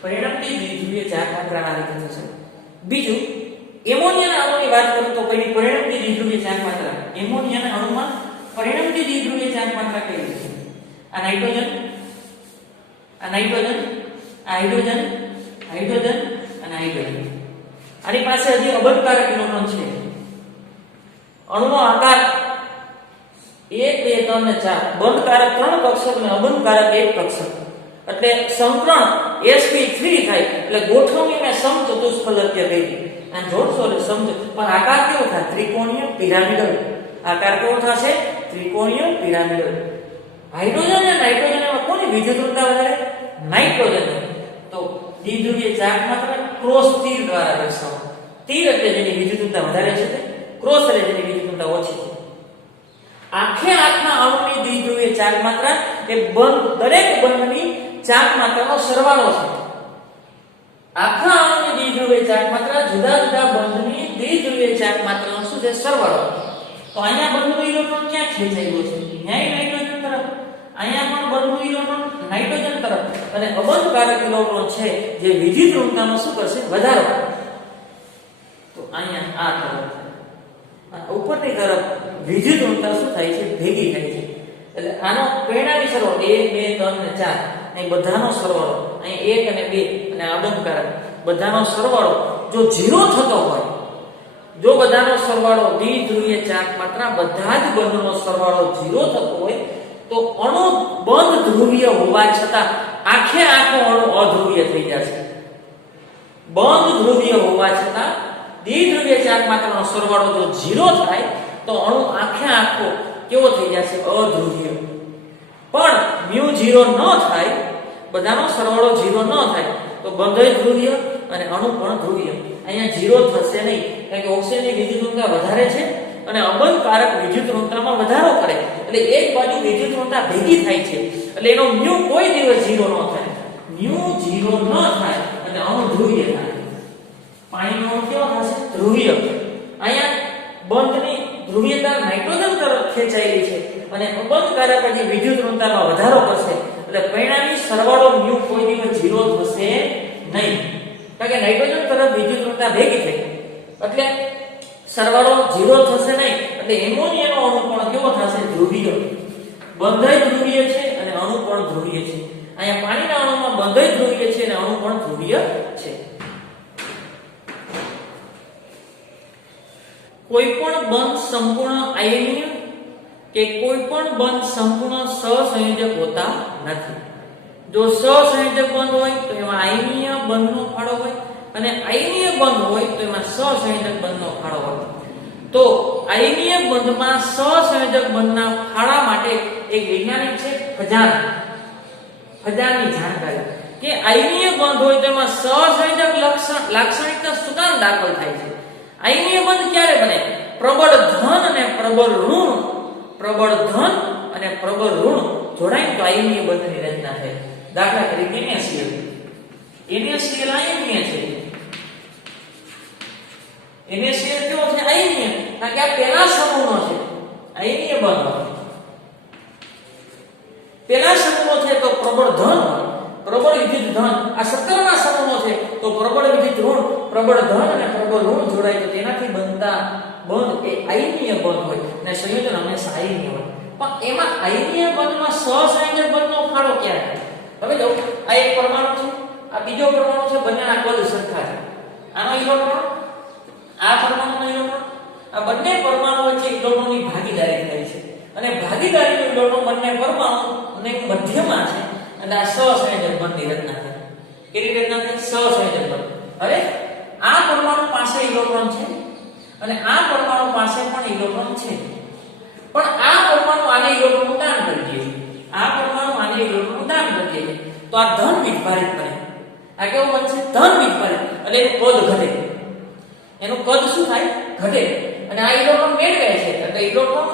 પરિણમતી દ્વિધ્રુવીય ચાર્જ માત્ર આ રીતે થશે. બીજું એમોનિયાના અણુની વાત કરું તો પછી પરિણમતી દ્વિધ્રુવીય ચાર્જ માત્ર એમોનિયાના અણુમાં પરિણમતી દ્વિધ્રુવીય ચાર્જ માત્ર કઈ છે? આ નાઇટ્રોજન, આ નાઇટ્રોજન, આ હાઇડ્રોજન, હાઇડ્રોજન અને હાઇડ્રોજન. આની પાસે હજી અબંધકારક ઇલેક્ટ્રોન છે. અણુનો આકાર 1 2 3 અને 4. બંધકારક 3 કક્ષક અને અબંધકારક 1 કક્ષક. એટલે સંકરણ sp3 થાય એટલે ગોઠવણીને સમચતુષ્ફલકીય કહી. આ જોડશો એટલે સમજ. પણ આકાર કેવો થાય? ત્રિકોણીય પિરામિડલ. આકાર કેવો થશે? ત્રિકોણીય પિરામિડલ. હાઇડ્રોજન અને નાઇટ્રોજનમાં કોની વિદ્યુતતા વધારે? નાઇટ્રોજન. તો દ્વિધ્રુવીય ચાર્જ માત્ર ક્રોસ તીર દ્વારા દર્શાવો. તીર એટલે જેની વિદ્યુતતા વધારે છે, ક્રોસ એટલે જેની વિદ્યુતતા ઓછી છે. આખે આખા અણુની દ્વિધ્રુવીય ચાર્જ માત્રા એ દરેક બંધની ચાર્જ માત્રાનો સરવાળો છે. આખા અણુની દ્વિધ્રુવીય ચાર્જ માત્રા જુદા જુદા બંધની દ્વિધ્રુવીય ચાર્જ માત્રાનો શું છે? સરવાળો. તો અહીંયા બંધનો ઇલેક્ટ્રોન ક્યાં ખેંચાયેલો છે? ન્યાય નાઇટ્રોજન તરફ. અહીંયા પણ બંધનો ઇલેક્ટ્રોન નાઇટ્રોજન તરફ અને અબંધકારક ઇલેક્ટ્રોન છે જે વિદ્યુતઋણતામાં શું કરશે? વધારો. તો અહીંયા આ તરફ ઉપરની તરફ વિદ્યુતઋણતા શું થાય છે? ભેગી થાય છે. એટલે આનો પરિણામી સરવાળો 1 2 3 અને 4 અહીં બધાનો સરવાળો, અહીં 1 અને 2 અને અબંધકારક બધાનો સરવાળો જો 0 થતો હોય, જો બધાનો સરવાળો દ્વિધ્રુવીય ચાર્જ માત્રા બધા જ બંધનો સરવાળો 0 થતો હોય તો અણુ બંધ ધ્રુવીય હોવા છતાં આખે આખો અણુ અધ્રુવીય થઈ જશે. બંધ ધ્રુવીય હોવા છતાં દ્વિધ્રુવીય ચાર્જ માત્રાનો સરવાળો જો 0 થાય તો અણુ આખે આખો કેવો થઈ જશે? અધ્રુવીય. પણ μ0 ન થાય, બધાનો સરવાળો 0 ન થાય તો બંધ ધ્રુવીય અને અણુ પણ ધ્રુવીય. અહીંયા 0 થશે નહીં કારણ કે ઓક્સિજનની વિદ્યુતઋણતા વધારે છે અને અબંધકારક વિદ્યુતઋણતામાં વધારો કરે એટલે એક બાજુ વિદ્યુતઋણતા ભેગી થાય છે એટલે એનો μ કોઈ દિવસ 0 ન થાય. μ0 ન થાય અને અણુ ધ્રુવીય થાય. પાણીનો અણુ કેવો થશે? ધ્રુવીય. અહીંયા બંધની ધ્રુવીયતા નાઇટ્રોજન તરફ ખેંચાયેલી છે અને અબંધકારક જે વિદ્યુતઋણતામાં વધારો કરશે એટલે પરિણામી સરવાળો μ કોઈ દિવસ 0 થશે નહીં કારણ કે નાઇટ્રોજન તરફ વિદ્યુતઋણતા ભેગી થઈ એટલે સરવાળો 0 થશે નહીં. એટલે એમોનિયાનો અણુ પણ કેવો થશે? ધ્રુવીય. બંધ ધ્રુવીય છે અને અણુ પણ ધ્રુવીય છે. અહીંયા પાણીના અણુમાં બંધ ધ્રુવીય છે અને અણુ પણ ધ્રુવીય છે. કોઈ પણ બંધ સંપૂર્ણ આયનીય કે કોઈ પણ બંધ સંપૂર્ણ સહસંયોજક હોતા નથી. જો સહસંયોજક બંધ હોય તો એમાં આયનીય બંધનો ફાળો હોય અને આયનીય બંધ હોય તો એમાં સહસંયોજક બંધનો ફાળો હોય. તો આયનીય બંધમાં સહસંયોજક બંધના ફાળા માટે એક વૈજ્ઞાનિક છે ફજારની જાણકારી કે આયનીય બંધ હોય તો એમાં સહસંયોજક લાક્ષણિકતા શું કામ દાખલ થાય છે? આયનીય બંધ ક્યારે બને? પ્રબળ ધન અને પ્રબળ ઋણ, પ્રબળ ધન અને પ્રબળ ઋણ જોડાય તો આયનીય બંધની રચના થાય. દાખલા તરીકે NaCl. NaCl આયનીય છે. NaCl કેવો છે? આયનીય. કારણ કે આ પેલા સમૂહનો છે. આયનીય બંધ પેલા સમૂહનો છે તો પ્રબળ ધન, પ્રબળ વિદ્યુત ધન. આ 17 ના સમૂહનો છે તો પ્રબળ વિદ્યુત ઋણ, પ્રબળ ધન અને પ્રબળ ઋણ જોડાય તો તેનાથી બનતા બંધ એ આયનીય બંધ હોય અને સંયોજન હંમેશા આયનીય હોય. પણ એમાં આયનીય બંધમાં સહસંયોજક બંધનો ફાળો ક્યારે થાય? હવે જો આ એક પરમાણુ છે, આ બીજો પરમાણુ છે, બંનેના કદ સરખા છે. આનો ઇલેક્ટ્રોન, આ પરમાણુનો ઇલેક્ટ્રોન, આ બંને પરમાણુ વચ્ચે ઇલેક્ટ્રોનની ભાગીદારી થાય છે અને ભાગીદારીનો ઇલેક્ટ્રોન બંને પરમાણુની મધ્યમાં છે અને આ સહસંયોજક બંધની રચના થાય. કેવી રચના થાય? સહસંયોજક બંધ. હવે આ પરમાણુ પાસે ઇલેક્ટ્રોન છે અને આ પરમાણુ પાસે પણ ઇલેક્ટ્રોન છે પણ આ પરમાણુ આને ઇલેક્ટ્રોન દાન કરી દે છે આ પરમાણુ આને ઇલેક્ટ્રોનનું દાન કરી દે તો આ ધન વીજભારિત બને. આ કેવું બનશે? ધન વીજભારિત. એટલે એનું કદ ઘટે. એનું કદ શું થાય? ઘટે. અને આ ઇલેક્ટ્રોન મેળવે છે એટલે ઇલેક્ટ્રોન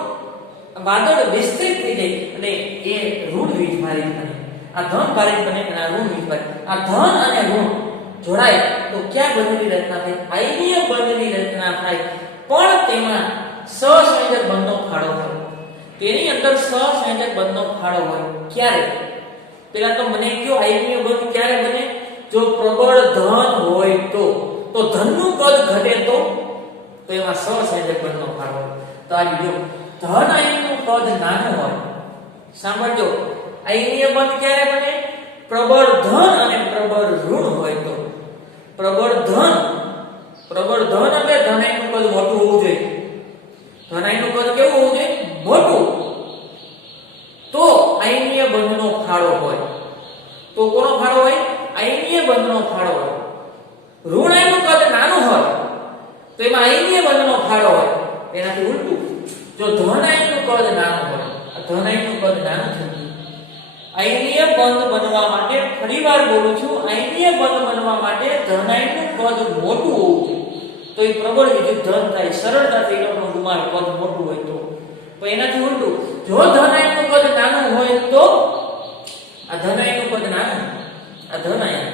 વાદળ વિસ્તૃત થઈ જાય એટલે એ ઋણ વીજભારિત બને. આ ધન ભારિત બને અને આ ઋણ વીજભારિત. આ ધન અને ઋણ જોડાય તો ક્યાં બંધની રચના થાય? આયનીય બંધની રચના થાય. પણ તેમાં સહસંયોજક બંધનો ફાળો હોય. તેની અંદર સહસંયોજક બંધનો ફાળો હોય. ક્યારે? પેલા તો મને કયો આયનીય બંધ ક્યારે બને? જો પ્રબળ ધન હોય તો ધનનું કદ ઘટે તો એમાં સહસંયોજક બંધનો ફાળો હોય. તો આ જો ધન આયનનું કદ નાનું હોય. સાંભળજો, આયનીય બંધ ક્યારે બને? પ્રબળ ધન અને પ્રબળ ઋણ હોય તો. પ્રબળ ધન એટલે ધન આયનનું કદ મોટું હોવું જોઈએ. ધન આયનનું કદ કેવું હોવું જોઈએ? મોટું. તો આયનીય બંધનો ફાળો હોય. તો કોનો ફાળો હોય? આયનીય બંધનો ફાળો હોય. ઋણ આયનનું કદ નાનું હોય તો એમાં આયનીય બંધનો ફાળો હોય. એનાથી ઉલટું, જો ધન આયનનું કદ નાનું હોય, ધન આયનનું કદ નાનું થયું. આયનીય બંધ બનવા માટે, ફરીવાર બોલું છું, આયનીય બંધ બનવા માટે ધન આયનનું કદ મોટું હોવું જોઈએ. તો એ પ્રબળ વિદ્યુત ધન થાય. સરળતાથી ઇલેક્ટ્રોન ગુમાવે કદ મોટું હોય તો એનાથી ઉલટું, જો ધન આયનનું કદ નાનું હોય તો આ ધન આયનનું કદ નાનું, આ ધન આયન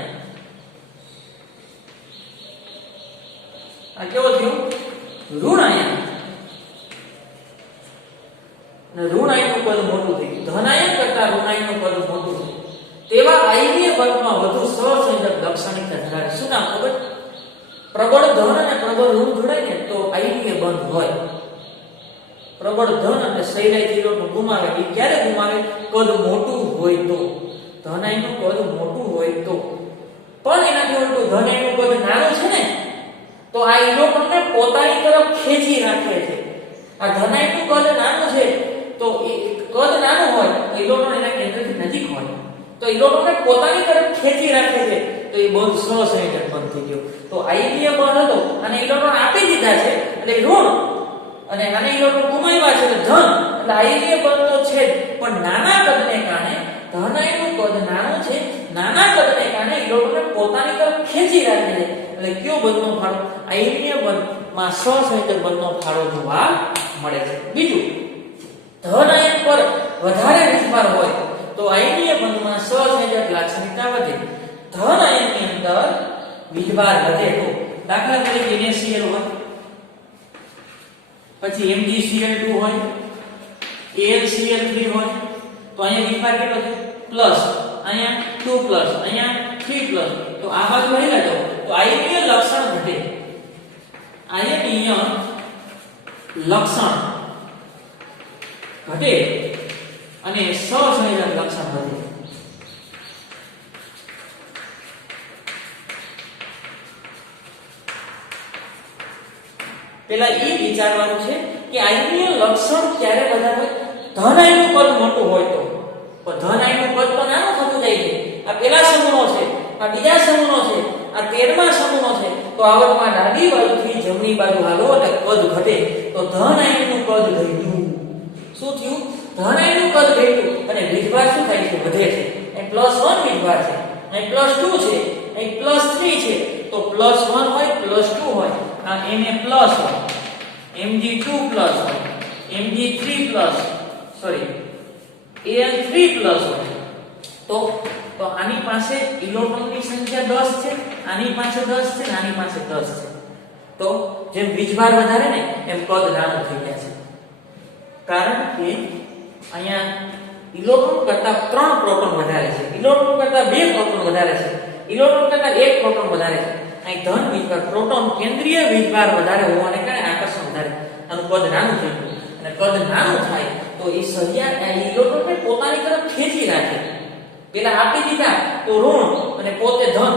આ કેવો થયો? ઋણ આયન. ઋણ આયનનું કદ મોટું થયું. ધન આયન કરતા ઋણ આયનનું કદ મોટું થયું. તેવા આયનીય બંધમાં વધુ સહસંયોજક લાક્ષણિકતા ધરાવે. શું નામ ખબર? પ્રબળ ધન અને પ્રબળ ઋણ જોડાય ને તો આયનીય બંધ હોય. પ્રબળ ધન અને સહેલાઈથી ઇલેક્ટ્રોન ગુમાવે. એ ક્યારે ગુમાવે? કદ મોટું હોય તો. ધન આયનનું કદ મોટું હોય તો. પણ એનાથી ઉલટું, ધન આયનનું કદ નાનું છે ને તો આ ઇલેક્ટ્રોનને પોતાની તરફ ખેંચી રાખે છે. આ ધન આયનનું કદ નાનું છે તો કદ નાનું હોય તો ઇલેક્ટ્રોન એના કેન્દ્રથી નજીક હોય તો ઇલેક્ટ્રોનને પોતાની તરફ ખેંચી રાખે છે. તો એ બંધ સહસંયોજક બંધ થઈ ગયો. તો આયનીય બંધ હતો અને ઇલેક્ટ્રોન આપી દીધા છે એટલે ઋણ, અને આને ઇલેક્ટ્રોન ગુમાવ્યા છે એટલે ધન. એટલે આયનીય બંધ તો છે પણ નાના કદને કારણે, ધન આયનનું કદ નાનું છે, નાના કદને કારણે ઇલેક્ટ્રોનને પોતાની તરફ ખેંચી રાખે છે. એટલે કયો બંધનો ફાળો? આયનીય બંધમાં સહસંયોજક બંધનો ફાળો જોવા મળે છે. બીજું, ધન આયન પર વધારે વીજભાર હોય તો આયનીય બંધમાં સહસંયોજક લાક્ષણિકતા વધે. ધન આયનની અંદર વીજભાર વધે તો દાખલા તરીકે NaCl હોય, પછી MgCl2 હોય, AlCl3 હોય તો અહીંયા વીજભાર કેટલો છે? પ્લસ, અહીંયા 2 પ્લસ, અહીંયા 3 પ્લસ. તો આ બાજુ વહેલા જાઓ તો આયનીય લક્ષણ ઘટે. આયનીય લક્ષણ ઘટે અને સહસંયોજક લક્ષણ વધે. પેલા એ વિચારવાનું છે કે આયનીય લક્ષણ ક્યારે વધારે હોય? ધન આયનનું કદ મોટું હોય તો. પણ ધન આયનનું કદ તો નાનું થતું જાય છે. આ પેલા સમૂહનો છે, આ બીજા સમૂહનો છે, આ 13મા સમૂહનો છે. તો આવર્તમાં ડાબી બાજુથી જમણી બાજુ હાલો એટલે કદ ઘટે. તો ધન આયનનું કદ ઘટ્યું. શું થયું? ધન આયનનું કદ ઘટ્યું અને વીજભાર શું થાય છે? વધે છે. અહીં +1 વીજભાર છે, અહીં +2 છે, અહીં +3 છે. તો +1 હોય, +2 હોય, આ Na પ્લસ હોય, Mg2 પ્લસ હોય, Mg3 plus, sorry Al3 plus હોય. તો આની પાસે ઇલેક્ટ્રોનની સંખ્યા 10 છે, આની પાસે 10 છે, આની પાસે 10 છે. તો જેમ વીજભાર વધારે ને એમ કદ નાનું થઈ જાય છે. કારણ કે અહીંયા ઇલેક્ટ્રોન કરતા 3 પ્રોટોન વધારે છે, ઇલેક્ટ્રોન કરતા 2 પ્રોટોન વધારે છે, ઇલેક્ટ્રોન કરતા 1 પ્રોટોન વધારે છે. અહીં ધન વીજભાર, પ્રોટોન કેન્દ્રીય વીજભાર વધારે હોવાને કારણે આકર્ષણ વધારે, આનું કદ નાનું થઈ ગયું. અને કદ નાનું થાય તો એ સળિયા ઇલેક્ટ્રોનને પોતાની તરફ ખેંચી રાખે. પેલા આપી દીધા તો ઋણ અને પોતે ધન.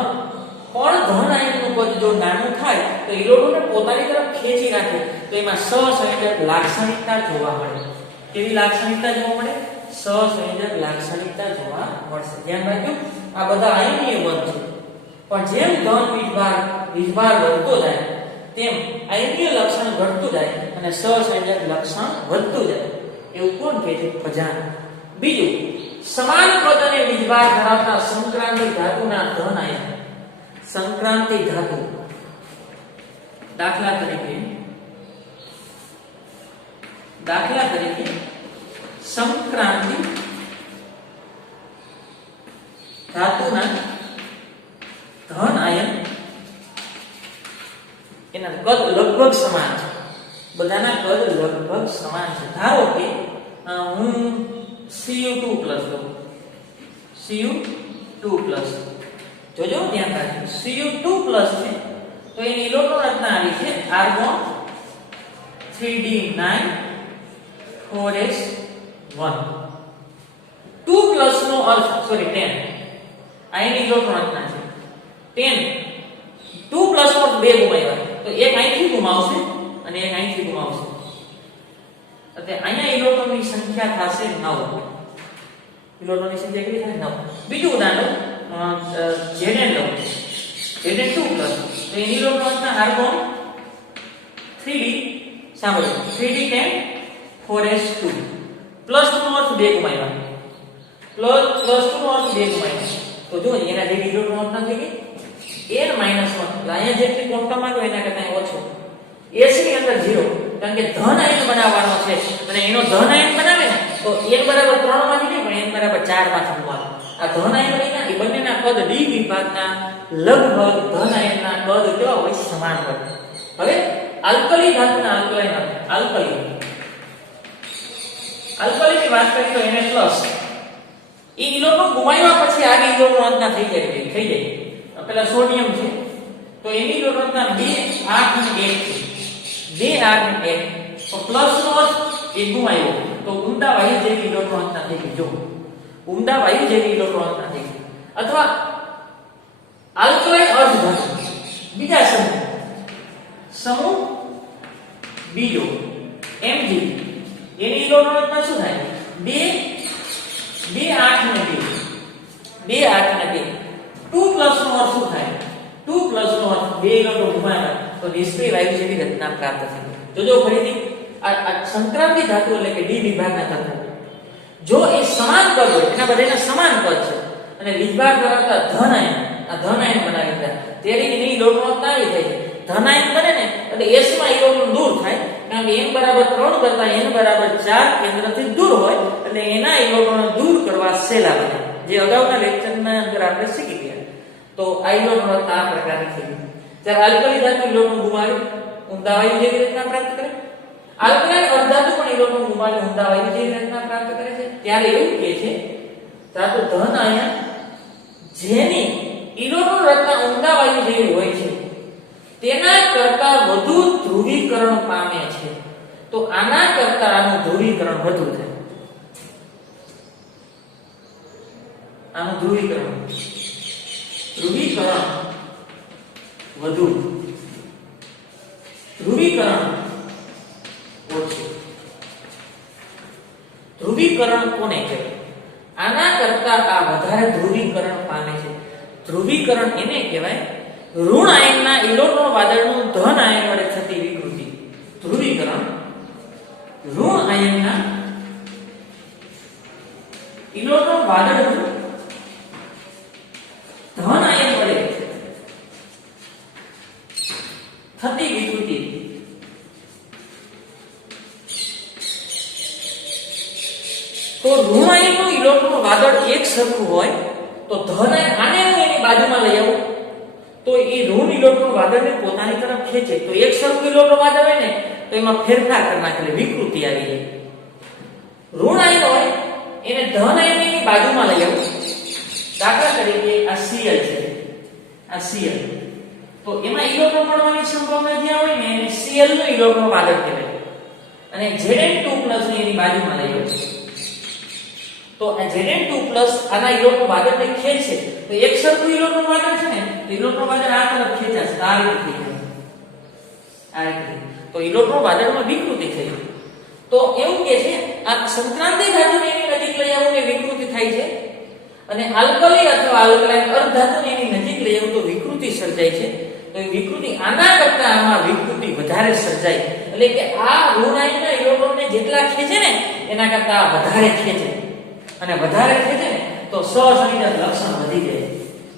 પણ ધન આયનનું કદ જો નાનું થાય તો ઇલેક્ટ્રોનને પોતાની તરફ ખેંચી રાખે. તો એમાં સહસંયોજક લાક્ષણિકતા જોવા મળે. કેવી લાક્ષણિકતા જોવા મળે? સહસંયોજક લાક્ષણિકતા જોવા મળશે. ધ્યાન રાખજો, આ બધા આયનીય બંધ છે. પણ જેમ ધન વીજભાર વધતો જાય તેમ આયનીય લક્ષણ ઘટતું જાય અને સહસંયોજક લક્ષણ વધતું જાય. એવું કોણ કહે છે? ભજાન. બીજું, સમાન પદ અને વીજભાર ધરાવતા સંક્રાંતિ ધાતુના ધન આયન. સંક્રાંતિ ધાતુ દાખલા તરીકે સંક્રાંતિ ધાતુના ધન આયન એના કદ લગભગ સમાન છે. બધાના કદ લગભગ સમાન છે. ધારો કે હું Cu2 પ્લસ લઉં, Cu2 પ્લસ, જોજો ધ્યાન રાખજો, Cu2 પ્લસ છે તો એની ઇલેક્ટ્રોન રચના આવી છે આર્ગોન 3d9 4s1. 2 પ્લસ નો અર્થ સોરી 10 આ એની ઇલેક્ટ્રોન રચના છે 10. 2 પ્લસ નો 2 ગુમાવ્યા તો એક અહીંથી ગુમાવશે અને એક અહીંથી ગુમાવશે એટલે અહીંયા ઇલેક્ટ્રોનની સંખ્યા થશે 9. ઇલેક્ટ્રોનની સંખ્યા કેટલી થાય 9. બીજું ઉદાહરણ Zn લો, Zn2 પ્લસ તો એની ઇલેક્ટ્રોન રચના આર્ગોન 3d સાંભળો 3d10 4s2 પ્લસ નો અર્થ 2 ગુમાવ્યા પ્લસ નો અર્થ 2 ગુમાવ્યા તો જો એના જે ઇલેક્ટ્રોન રચના થઈ ગઈ n - 1 એટલે અહીંયા જેટલી ક્વોન્ટમ આવ્યો એના કરતા ઓછો. s ની અંદર 0 કારણ કે ધન આયન બનાવવાનો છે અને એનો ધન આયન બનાવે ને તો n બરાબર 3 માંથી નહીં પણ n બરાબર 4 માંથી મળવાનું. આ ધન આયન લઈને એ બંનેના કદ d વિભાગના લગભગ ધન આયનના કદ કેવા હોય સમાન હોય. હવે આલ્કલી ધાતુના આલ્કલાઇન આલ્કલીની વાત કરીએ તો એને પ્લસ એ ઇલેક્ટ્રોન ગુમાવ્યા પછી આગળ ઇલેક્ટ્રોન રચના થઈ જાય. પેલા સોડિયમ છે તો એની ઇલેક્ટ્રોન રચના 2 8 અને 1 છે. 2 8 અને 1 તો પ્લસ નો અર્થ એ ગુમાવ્યો તો ઊંડા વાયુ જેવી ઇલેક્ટ્રોન રચના થઈ ગઈ. જો ઊંડા વાયુ જેવી ઇલેક્ટ્રોન રચના થઈ ગઈ. અથવા આલ્કલાઇન અર્ધધાતુ બીજા સમૂહ બીજો Mg એની ઇલેક્ટ્રોન રચના શું થાય 2 8 અને 2 8 અને 2 2 પ્લસ નો અર્થ શું થાય 2 પ્લસ નો અર્થ 2 ઇલેક્ટ્રોન ગુમાવ્યા તો નિષ્ક્રિય વાયુ જેવી રચના પ્રાપ્ત થઈ. જોજો ફરીથી આ સંક્રાંતિ ધાતુ એટલે કે ડી વિભાગના ધાતુ જો એ સમાન કદ હોય એના બધાના સમાન કદ છે અને વિભાગ ધરાવતા ધન આયન આ ધન આયન બનાવી દે તેરી એની ઇલેક્ટ્રોન આવી જાય છે. ધન આયન બને ને એટલે s માં ઇલેક્ટ્રોન દૂર થાય કારણ કે n બરાબર 3 કરતા n બરાબર 4 કેન્દ્રથી દૂર હોય એટલે એના ઇલેક્ટ્રોન દૂર કરવા સહેલા બને જે અગાઉના લેક્ચરના અંદર આપણે શીખી ગયા. તો આ ઇલેક્ટ્રોન આ પ્રકારની થઈ ગઈ. જ્યારે આલ્કલી ધાતુ ઇલેક્ટ્રોન ગુમાવે ઊંડા વાયુ જેવી રચના પ્રાપ્ત કરે. આલ્કલાઇન અર્ધધાતુ પણ ઇલેક્ટ્રોન ગુમાવે ઊંડા વાયુ જેવી રચના પ્રાપ્ત કરે છે. ત્યારે એવું કહે છે ધાતુ ધન આયન જેની ઇલેક્ટ્રોન રચના ઊંડા વાયુ જેવી હોય છે તેના કરતા વધુ ધ્રુવીકરણ પામે છે. તો આના કરતા આનું ધ્રુવીકરણ વધુ થાય. આનું ધ્રુવીકરણ વધુ ધ્રુવીકરણ ઓછું. ધ્રુવીકરણ કોને કહેવાય આના કરતા આ વધારે ધ્રુવીકરણ પામે છે. ધ્રુવીકરણ એને કહેવાય ઋણ આયનના ઇલેક્ટ્રોન વાદળનું ધન આયન વડે થતી વિકૃતિ. ધ્રુવીકરણ ઋણ આયનના ઇલેક્ટ્રોન વાદળનું ધન આયન વડે થતી વિકૃતિ. તો ઋણ આયનનું ઇલેક્ટ્રોન વાદળ એક સરખું હોય તો ધન આયન આને હું એની બાજુમાં લઈ આવું તો એ ઋણ ઇલેક્ટ્રોન વાદળને પોતાની તરફ ખેંચે તો એક સરખું ઇલેક્ટ્રોન વાદળ હોય ને તો એમાં ફેરફાર કરી નાખે વિકૃતિ આવી જાય. ઋણ આયન હોય એને ધન આયનની બાજુમાં લઈ આવું. દાખલા તરીકે આ Cl છે આ Cl તો એમાં ઇલેક્ટ્રોન મળવાની સંભાવના જ્યાં હોય ને એને Cl નું ઇલેક્ટ્રોન વાદળ કહેવાય અને Zn2+ ને એની બાજુમાં લઈ આવું તો આ Zn2+ આના ઇલેક્ટ્રોન વાદળને ખેંચે તો એક સરખું ઇલેક્ટ્રોન વાદળ છે ને તો ઇલેક્ટ્રોન વાદળ આ તરફ ખેંચાશે આ રીતે થઈ જાય આ રીતે તો ઇલેક્ટ્રોન વાદળમાં વિકૃતિ થઈ. તો એવું કે છે આ સંક્રાંતિ ધાતુને એની નજીક લઈ આવું ને વિકૃતિ થાય છે અને આલ્કલી અથવા આલ્કલાઇન અર્ધધાતુને એની નજીક લઈ આવું તો વિકૃતિ સર્જાય છે. તો એ વિકૃતિ આના કરતા આમાં વિકૃતિ વધારે સર્જાય એટલે કે આ ઋણ આયનના ઇલેક્ટ્રોનને જેટલા ખેંચે ને એના કરતા વધારે ખેંચે અને વધારે ખેંચે ને તો સહસંયોજક લક્ષણ વધી જાય.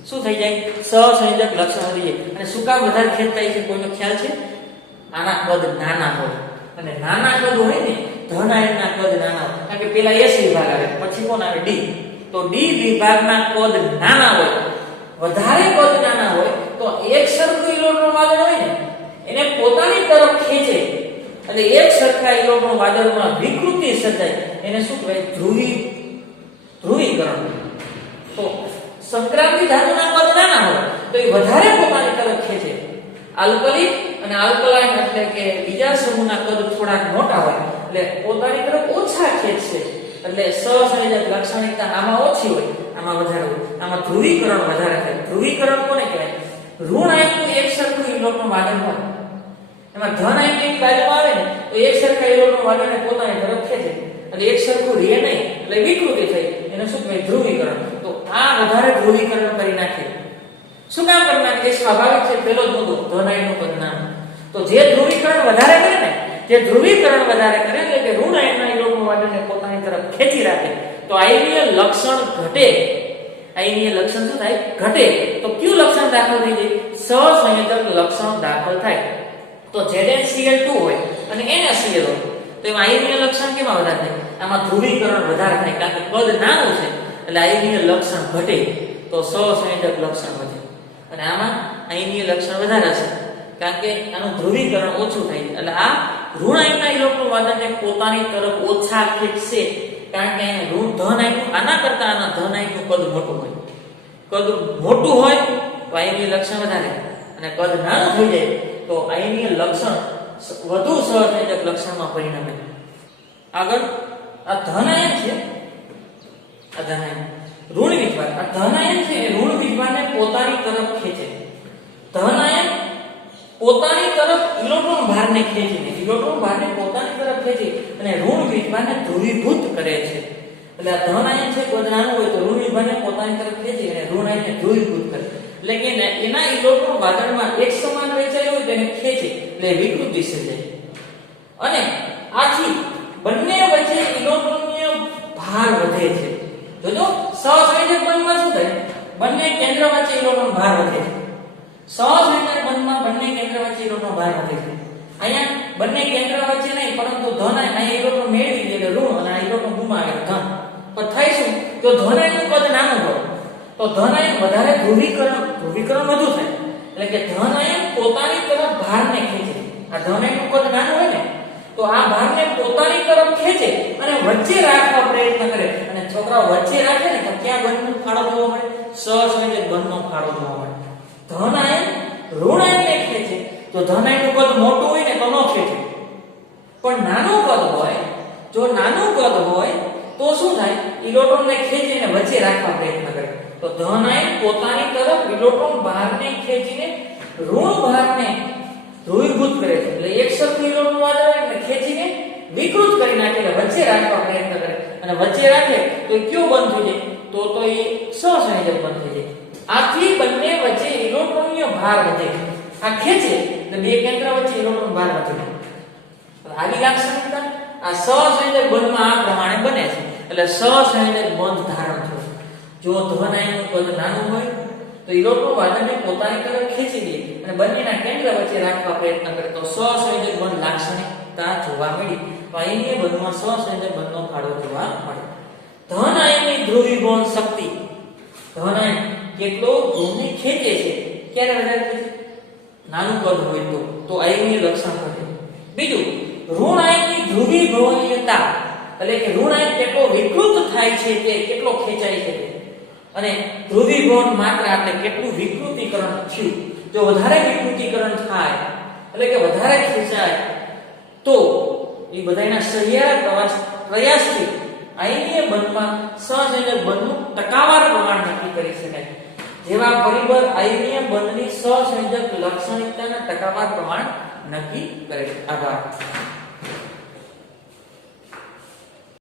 શું થઈ જાય? સહસંયોજક લક્ષણ વધી જાય. અને શું કામ વધારે ખેંચાય છે કોઈનો ખ્યાલ છે? આના કદ નાના હોય, અને નાના કદ હોય ને ધન આયનના કદ નાના હોય. કારણ કે પેલા S વિભાગ આવે, પછી કોણ આવે? D. તો D વિભાગના કદ નાના હોય, વધારે કદ નાના હોય તો એક સરખું ઇલેક્ટ્રોન વાદળ હોય ને એને પોતાની તરફ ખેંચે, એટલે એક સરખા ઇલેક્ટ્રોન વાદળમાં વિકૃતિ સર્જાય. એને શું કહેવાય? ધ્રુવીકરણ. તો સંક્રાંતિ ધાતુના કદ નાના હોય તો એ વધારે પોતાની તરફ ખેંચે. આલ્કલી અને આલ્કલાઇન એટલે કે બીજા સમૂહના કદ થોડાક મોટા હોય એટલે પોતાની તરફ ઓછા ખેંચશે. એટલે સહસંયોજક લાક્ષણિકતા આમાં ઓછી હોય, આમાં વધારે હોય. આમાં ધ્રુવીકરણ વધારે થાય. ધ્રુવીકરણ કોને કહેવાય? ઋણ આયનનું એક સરખું ઇલેક્ટ્રોન વાદળ હોય, એમાં ધન આયન એક બાજુમાં આવે ને તો એક સરખા ઇલેક્ટ્રોન વાદળને પોતાની તરફ ખેંચે, એટલે એક સરખું રહે નહીં, એટલે વિકૃતિ થઈ. એને શું કહેવાય? ધ્રુવીકરણ. તો આ વધારે ધ્રુવીકરણ કરી નાખે. શું કામ કરી નાખે? સ્વાભાવિક છે. પેલો જ મુદ્દો ધન આયનનું કદ નાનું. તો જે ધ્રુવીકરણ વધારે કરે ને, જે ધ્રુવીકરણ વધારે કરે એટલે કે ઋણ આયનના ઇલેક્ટ્રોન વાદળને પોતાની તરફ ખેંચી રાખે તો આયનીય લક્ષણ ઘટે. આયનીય લક્ષણ શું થાય? ઘટે. તો કયું લક્ષણ દાખલ થઈ જાય? સહસંયોજક લક્ષણ દાખલ થાય. તો ZnCl2 હોય અને NaCl હોય તો એમાં આયનીય લક્ષણ કેમાં વધારે થાય? આમાં ધ્રુવીકરણ વધારે થાય, કારણ કે કદ નાનું છે એટલે આયનીય લક્ષણ ઘટે તો સહસંયોજક લક્ષણ વધે. અને આમાં આયનીય લક્ષણ વધારે છે કારણ કે આનું ધ્રુવીકરણ ઓછું થાય, એટલે આ ઋણ આયનના ઇલેક્ટ્રોન વાદળને પોતાની તરફ ઓછા ખેંચશે. કારણ કે ઋણ ધન આયનનું આના કરતા આના ધન આયનનું કદ મોટું હોય. કદ મોટું હોય તો આયનીય લક્ષણ વધારે, અને કદ નાનું થઈ જાય તો આયનીય લક્ષણ વધુ સહસંયોજક લક્ષણમાં પરિણમે. આગળ આ ધન આયન છે, આ ધન આયન ઋણ વિજભાર. આ ધન આયન છે એ ઋણ વિજભારને પોતાની તરફ ખેંચે. ધન આયન પોતાની તરફ ઇલેક્ટ્રોન ભારને ખેંચીને ઇલેક્ટ્રોન ભારને પોતાની તરફ ખેંચી અને ઋણ વિજભારને ધ્રુવીભૂત કરે છે. એટલે આ ધન આયન છે કદ નાનું હોય તો ઋણ વિજભારને પોતાની તરફ ખેંચી અને ઋણ આયનને ધ્રુવીભૂત કરે. એટલે કે એના ઇલેક્ટ્રોન વાદળમાં એક સમાન વહેંચાયેલું હોય તેને ખેંચે એટલે વિકૃતિ સર્જાય. અને આથી બંને વચ્ચે ઇલેક્ટ્રોનનો ભાર વધે છે. જોજો સહસંયોજક બંધમાં શું થાય? બંને કેન્દ્ર વચ્ચે ઇલેક્ટ્રોન ભાર વધે છે. સહસંયોજક બંધમાં બંને કેન્દ્ર વચ્ચે ઇલેક્ટ્રોન ભાર વધે છે. અહીંયા બંને કેન્દ્ર વચ્ચે નહીં પરંતુ ધન અહીંયા ઇલેક્ટ્રોન મેળવી લે ઋણ અને આ ઇલેક્ટ્રોન ગુમાવે ધન. પણ થાય શું? જો ધન આયનનું કદ નાનું હોય તો ધન આયન વધારે ધ્રુવીકરણ વધુ થાય. એટલે કે ધન આયન પોતાની તરફ ભારને ખેંચે. આ ધન આયનનું કદ નાનું હોય ને તો આ ભારને પોતાની તરફ ખેંચે અને વચ્ચે રાખવા પ્રયત્ન કરે. અને છોકરાઓ વચ્ચે રાખે ને તો ક્યાં બંધનો ફાળો જોવા મળે? સહસંયોજક બંધનો ફાળો જોવા મળે. ધન આયન ઋણ આયનને ખેંચે તો ધન આયનનું કદ મોટું હોય ને તો ન ખેંચે, પણ નાનું કદ હોય, જો નાનું કદ હોય તો શું થાય? ઇલેક્ટ્રોનને ખેંચીને વચ્ચે રાખવા પ્રયત્ન કરે. તો ધન આયન પોતાની તરફ ઇલેક્ટ્રોન બહારને ખેંચીને ઋણ ભારને ધ્રુવીભૂત કરે છે. એટલે એક સરખું ઇલેક્ટ્રોન વાદળને ખેંચીને વિકૃત કરી નાખે, વચ્ચે રાખવા પ્રયત્ન કરે. અને વચ્ચે રાખે તો એ કયો બંધ થઈ જાય? તો એ સહસંયોજક બંધ થઈ જાય. આથી બંને વચ્ચે ઇલેક્ટ્રોનનો ભાર વધે. આ ખેંચે એટલે બે કેન્દ્ર વચ્ચે ઇલેક્ટ્રોન ભાર વધે. આવી લાક્ષણિકતા આ સહસંયોજક બંધમાં આ પ્રમાણે બને છે. એટલે સહસંયોજક બંધ ધારણ થયો. જો ધન આયનનું કદ નાનું હોય તો ઇલેક્ટ્રોન વાદળને પોતાની તરફ ખેંચી લે અને બંનેના કેન્દ્ર વચ્ચે રાખવા પ્રયત્ન કરે તો સહસંયોજક બંધ લાક્ષણિકતા જોવા મળી. તો આયનીય બંધમાં સહસંયોજક બંધનો ફાળો જોવા મળે. ધન આયનની ધ્રુવીભવન શક્તિ. ધન આયન કેટલો ધ્રુવને ખેંચે છે? ક્યારે વધારે ખેંચે? નાનું કદ હોય તો આયનીય લક્ષણ ઘટે. બીજું, ઋણ આયનની ધ્રુવીભવનીયતા એટલે કે ઋણ આયન કેટલો વિકૃત થાય છે તે કેટલો ખેંચાય છે. અને ધ્રુવીભવન માત્ર આપણે કેટલું વિકૃતિકરણ થયું. જો વધારે વિકૃતિકરણ થાય એટલે કે વધારે ખેંચાય તો એ બધાના સહિયારા પ્રયાસથી આયનીય બંધમાં સહસંયોજક બંધનું ટકાવાર પ્રમાણ નક્કી કરી શકાય. જેવા પરિબળ આયનીય બંધની સહસંયોજક લાક્ષણિકતાના ટકાવાર પ્રમાણ નક્કી કરે છે. આભાર.